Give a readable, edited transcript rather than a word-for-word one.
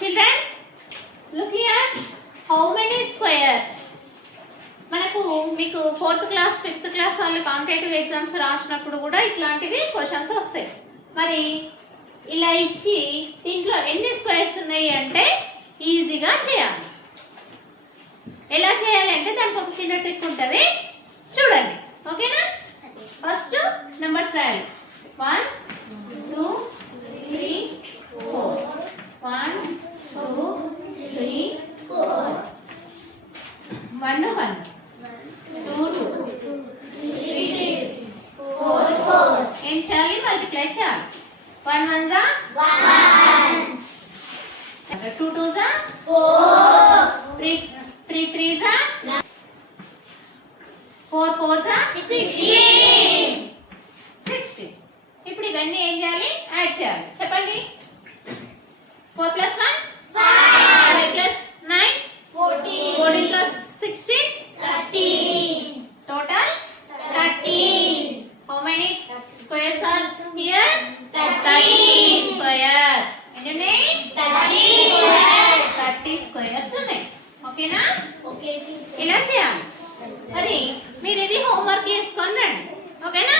Children, look here. How many squares? మనకు మీకు 4th class 5th class వాళ్ళు competitive exams రాసినప్పుడు కూడా ఇట్లాంటివి క్వశ్చన్స్ వస్తాయి. మరి ఇలా ఇచ్చి దీంట్లో ఎన్ని స్క్వేర్స్ ఉన్నాయి అంటే ఈజీగా చేయాలి. ఎలా చేయాలి అంటే దానికి ఒక చిన్న ట్రిక్ ఉంటుంది, చూడండి. ఓకేనా? ఫస్ట్ నెంబర్స్ రాయాలి. 1 2 3 4. 1 2 3 4. 1 1 2 2 3 4 4. ఏం చేయాలి? మల్టిప్లై చేయాలి. 1 1 జా 1, 2 2 జా 4, 3 3 జా 4 4 జా 16. ఇప్పుడు ఇవన్నీ ఏం చేయాలి? యాడ్ చేయాలి. చెప్పండి. 4 + 1 5 + 9 14 + 16 13. Total 13. How many squares are here? 30 squares. ఎన్ని? 30 squares. 30 squares ఉన్నాయి. ఓకేనా? ఓకే. ఇలా చేయాలి. మరి మీరు ఇది హోంవర్క్ చేసుకొని రండి. ఓకేనా?